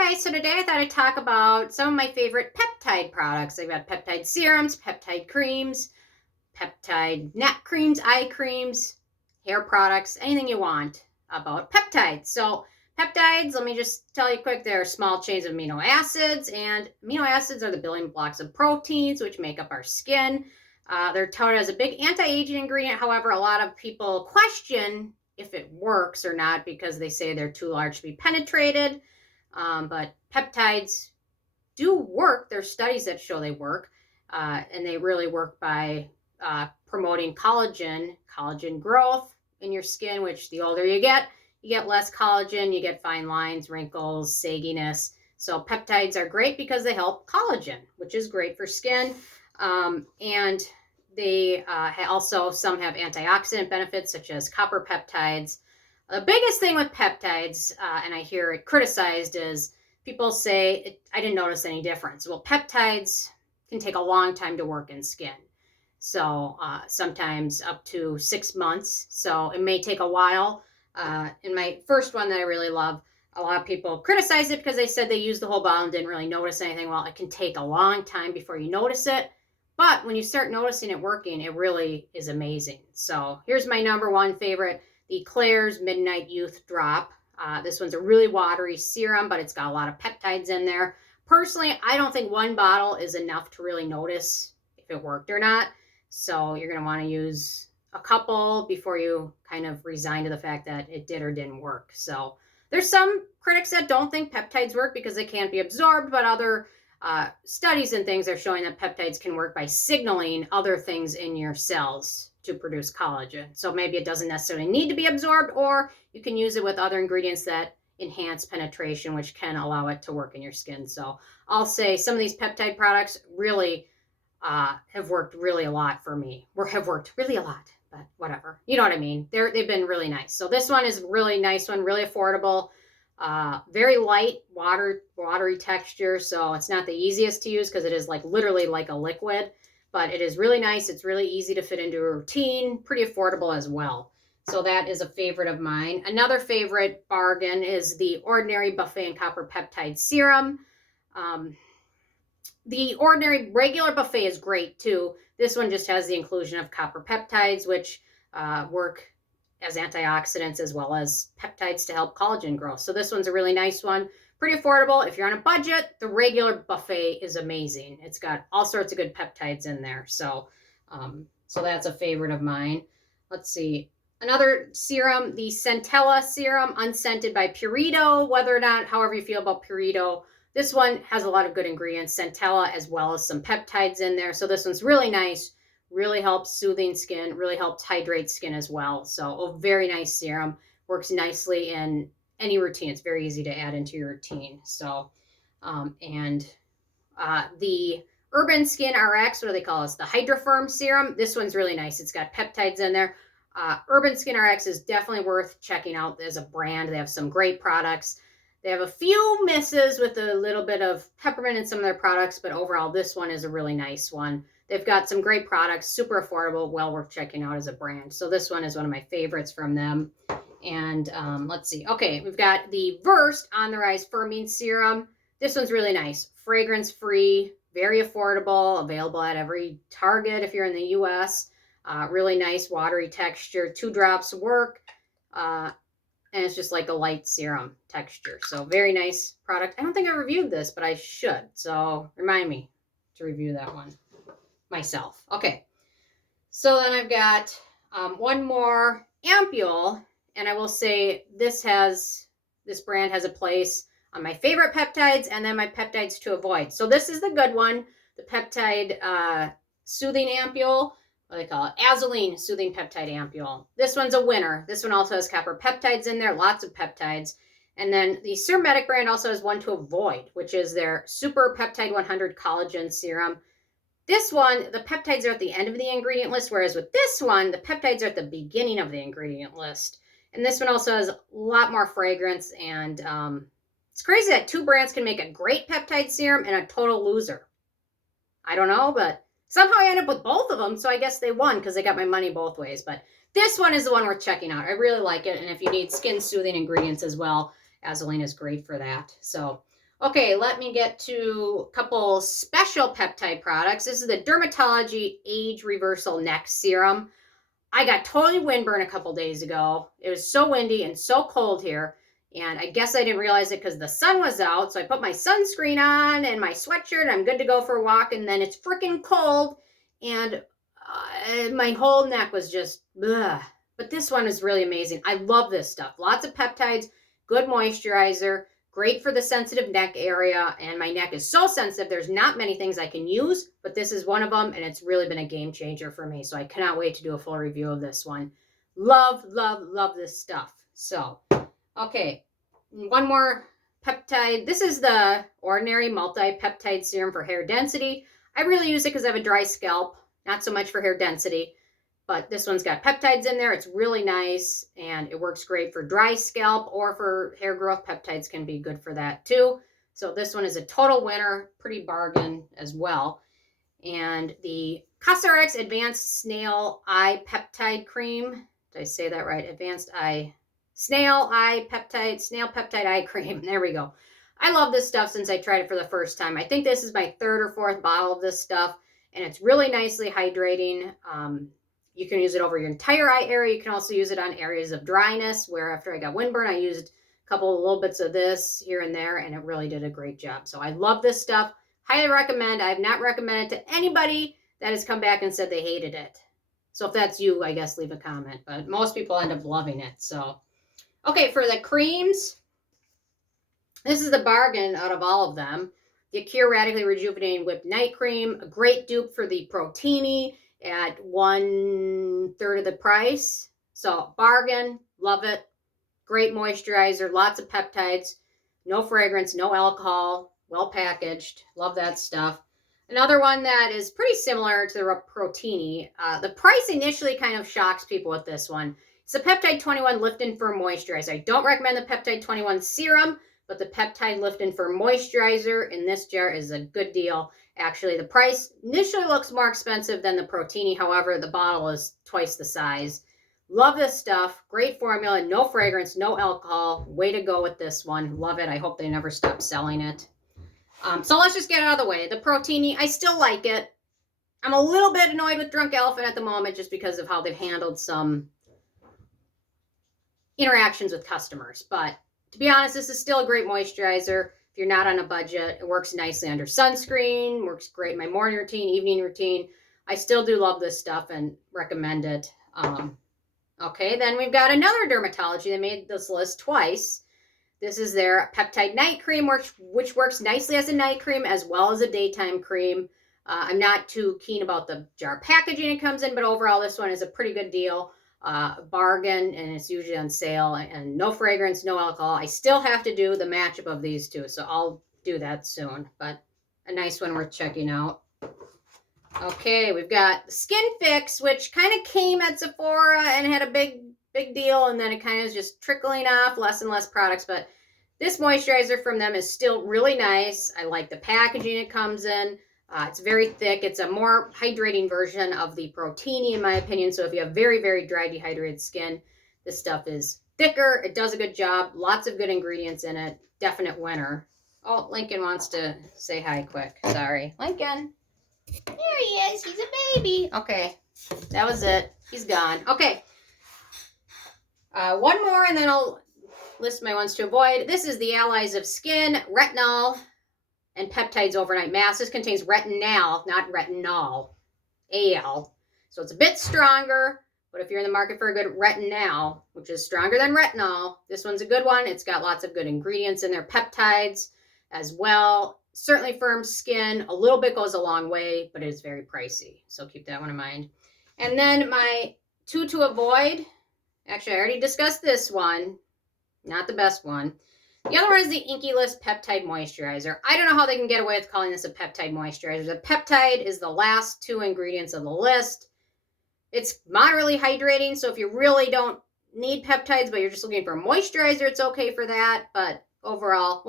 guys, so today I thought I'd talk about some of my favorite peptide products. I've got peptide serums, peptide creams, peptide neck creams, eye creams, hair products, anything you want about peptides. So peptides, let me just tell you quick, they're small chains of amino acids, and amino acids are the building blocks of proteins, which make up our skin. They're touted as a big anti-aging ingredient. However, a lot of people question if it works or not because they say they're too large to be penetrated. But peptides do work. There's studies that show they work, and they really work by promoting collagen growth in your skin, which the older you get less collagen, you get fine lines, wrinkles, sagginess. So peptides are great because they help collagen, which is great for skin. And they also, some have antioxidant benefits such as copper peptides. The biggest thing with peptides, and I hear it criticized, is people say, I didn't notice any difference. Well, peptides can take a long time to work in skin. So sometimes up to 6 months. So it may take a while. In my first one that I really love, a lot of people criticized it because they said they used the whole bottle and didn't really notice anything. Well, it can take a long time before you notice it. But when you start noticing it working, it really is amazing. So here's my number one favorite, the Klairs Midnight Youth Drop. This one's a really watery serum, but it's got a lot of peptides in there. Personally, I don't think one bottle is enough to really notice if it worked or not. So you're going to want to use a couple before you kind of resign to the fact that it did or didn't work. So there's some critics that don't think peptides work because they can't be absorbed, but other studies and things are showing that peptides can work by signaling other things in your cells to produce collagen. So maybe it doesn't necessarily need to be absorbed, or you can use it with other ingredients that enhance penetration, which can allow it to work in your skin. So I'll say some of these peptide products really have worked really a lot for me, or have worked really a lot, but whatever. You know what I mean? They've been really nice. So this one is a really nice one, really affordable. Very light, watery texture, so it's not the easiest to use because it is like literally like a liquid, but it is really nice. It's really easy to fit into a routine, pretty affordable as well. So that is a favorite of mine. Another favorite bargain is the Ordinary Buffet and Copper Peptide Serum. The ordinary regular buffet is great too. This one just has the inclusion of copper peptides, which work as antioxidants as well as peptides to help collagen growth. So this one's a really nice one. Pretty affordable. If you're on a budget, the regular buffet is amazing. It's got all sorts of good peptides in there. So, so that's a favorite of mine. Let's see. Another serum, the Centella serum, unscented by Purito. Whether or not, however you feel about Purito, this one has a lot of good ingredients, Centella, as well as some peptides in there. So this one's really nice. Really helps soothing skin, really helps hydrate skin as well. So a very nice serum, works nicely in any routine. It's very easy to add into your routine. So, the Urban Skin RX, what do they call this? The HydraFirm serum. This one's really nice. It's got peptides in there. Urban Skin RX is definitely worth checking out as a brand. They have some great products. They have a few misses with a little bit of peppermint in some of their products, but overall, this one is a really nice one. They've got some great products, super affordable, well worth checking out as a brand. So this one is one of my favorites from them. And let's see. Okay, we've got the Versed On the Rise Firming Serum. This one's really nice. Fragrance-free, very affordable, available at every Target if you're in the U.S. Really nice watery texture. 2 drops work. And it's just like a light serum texture. So very nice product. I don't think I reviewed this, but I should. So remind me to review that one myself. Okay, so then I've got one more, Ampoule, and I will say this brand has a place on my favorite peptides and then my peptides to avoid. So this is the good one, the peptide soothing Ampoule, what they call it, Azaleen soothing peptide Ampoule. This one's a winner. This one also has copper peptides in there, lots of peptides. And then the SurMedic brand also has one to avoid, which is their Super Peptide 100 Collagen Serum. This one, the peptides are at the end of the ingredient list, whereas with this one, the peptides are at the beginning of the ingredient list. And this one also has a lot more fragrance, and it's crazy that 2 brands can make a great peptide serum and a total loser. I don't know, but somehow I ended up with both of them, so I guess they won because they got my money both ways. But this one is the one worth checking out. I really like it, and if you need skin-soothing ingredients as well, Azaleen is great for that. So Okay, let me get to a couple special peptide products. This is the Dermatology Age Reversal Neck Serum. I got totally windburn a couple days ago. It was so windy and so cold here. And I guess I didn't realize it because the sun was out. So I put my sunscreen on and my sweatshirt. I'm good to go for a walk. And then it's freaking cold. And my whole neck was just, ugh. But this one is really amazing. I love this stuff. Lots of peptides, good moisturizer, great for the sensitive neck area. And my neck is so sensitive. There's not many things I can use, but this is one of them. And it's really been a game changer for me. So I cannot wait to do a full review of this one. Love, love, love this stuff. So, okay, one more peptide. This is the ordinary multi-peptide serum for hair density. I really use it because I have a dry scalp, not so much for hair density, but this one's got peptides in there. It's really nice, and it works great for dry scalp or for hair growth. Peptides can be good for that too. So this one is a total winner, pretty bargain as well. And the Cosrx Advanced Snail Eye Peptide Cream. Did I say that right? Snail Peptide Eye Cream. There we go. I love this stuff since I tried it for the first time. I think this is my third or fourth bottle of this stuff, and it's really nicely hydrating. You can use it over your entire eye area. You can also use it on areas of dryness, where after I got windburn, I used a couple of little bits of this here and there, and it really did a great job. So I love this stuff. Highly recommend. I have not recommended it to anybody that has come back and said they hated it. So if that's you, I guess leave a comment. But most people end up loving it. So, okay, for the creams, this is the bargain out of all of them. The Acure Radically Rejuvenating Whipped Night Cream, a great dupe for the Protini at 1/3 of the price. So bargain, love it. Great moisturizer, lots of peptides, no fragrance, no alcohol, well packaged. Love that stuff. Another one that is pretty similar to the Protini. The price initially kind of shocks people with this one. It's the Peptide 21 Lift and Firm Moisturizer. I don't recommend the Peptide 21 Serum, but the Peptide Lift and Firm Moisturizer in this jar is a good deal. Actually, the price initially looks more expensive than the Protini. However, the bottle is twice the size. Love this stuff. Great formula. No fragrance, no alcohol. Way to go with this one. Love it. I hope they never stop selling it. So let's just get it out of the way. The Protini, I still like it. I'm a little bit annoyed with Drunk Elephant at the moment just because of how they've handled some interactions with customers. But to be honest, this is still a great moisturizer. If you're not on a budget, it works nicely under sunscreen, works great in my morning routine, evening routine. I still do love this stuff and recommend it. Okay, then we've got another dermatology. They made this list twice. This is their Peptide Night Cream, which works nicely as a night cream as well as a daytime cream. I'm not too keen about the jar packaging it comes in, but overall this one is a pretty good deal. Bargain, and it's usually on sale, and no fragrance, no alcohol. I still have to do the matchup of these two, so I'll do that soon, but a nice one worth checking out. Okay, we've got SkinFix, which kind of came at Sephora and had a big deal, and then it kind of is just trickling off, less and less products, but this moisturizer from them is still really nice. I like the packaging it comes in. It's very thick. It's a more hydrating version of the Protini, in my opinion. So if you have very, very dry, dehydrated skin, this stuff is thicker. It does a good job. Lots of good ingredients in it. Definite winner. Oh, Lincoln wants to say hi quick. Sorry. Lincoln. There he is. He's a baby. Okay. That was it. He's gone. Okay. One more, and then I'll list my ones to avoid. This is the Allies of Skin Retinal and Peptides Overnight Mask. This contains retinal, not retinol, AL. So it's a bit stronger, but if you're in the market for a good retinal, which is stronger than retinol, this one's a good one. It's got lots of good ingredients in there, peptides as well. Certainly firm skin. A little bit goes a long way, but it is very pricey. So keep that one in mind. And then my two to avoid. Actually, I already discussed this one. Not the best one. The other one is the Inky List Peptide Moisturizer. I don't know how they can get away with calling this a peptide moisturizer. The peptide is the last two ingredients of the list. It's moderately hydrating, so if you really don't need peptides, but you're just looking for a moisturizer, it's okay for that. But overall,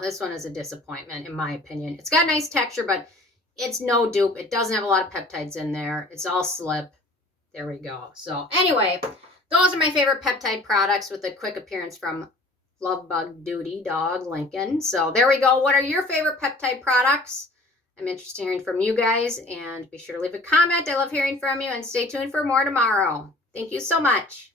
this one is a disappointment, in my opinion. It's got a nice texture, but it's no dupe. It doesn't have a lot of peptides in there. It's all slip. There we go. So anyway, those are my favorite peptide products with a quick appearance from Love Bug Duty Dog Lincoln. So there we go. What are your favorite peptide products? I'm interested in hearing from you guys, and be sure to leave a comment. I love hearing from you, and stay tuned for more tomorrow. Thank you so much.